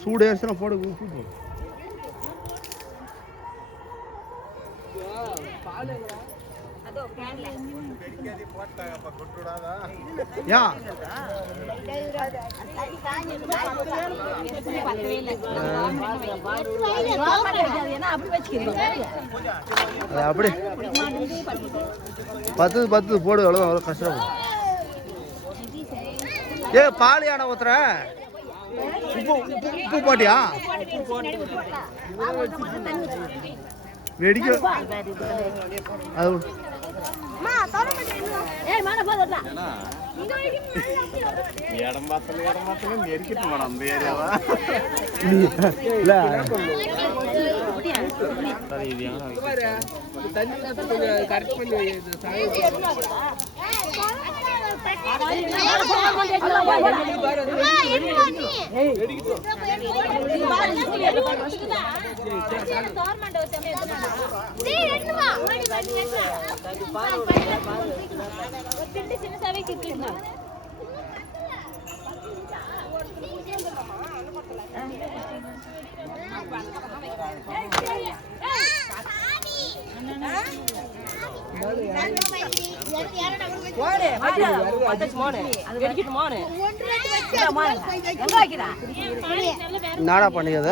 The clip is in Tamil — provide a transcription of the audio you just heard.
சூடு போடு யா அப்படி 10 போடு அவ்வளோ கஷ்டம் ஏ பால் யானை ஊத்துற உப்பு போட்டியா வெடிக்க அது இடம் பார்த்துல நெருக்கிட்டு போன அந்த ஏரியாவா நாடா பண்ணிக்கத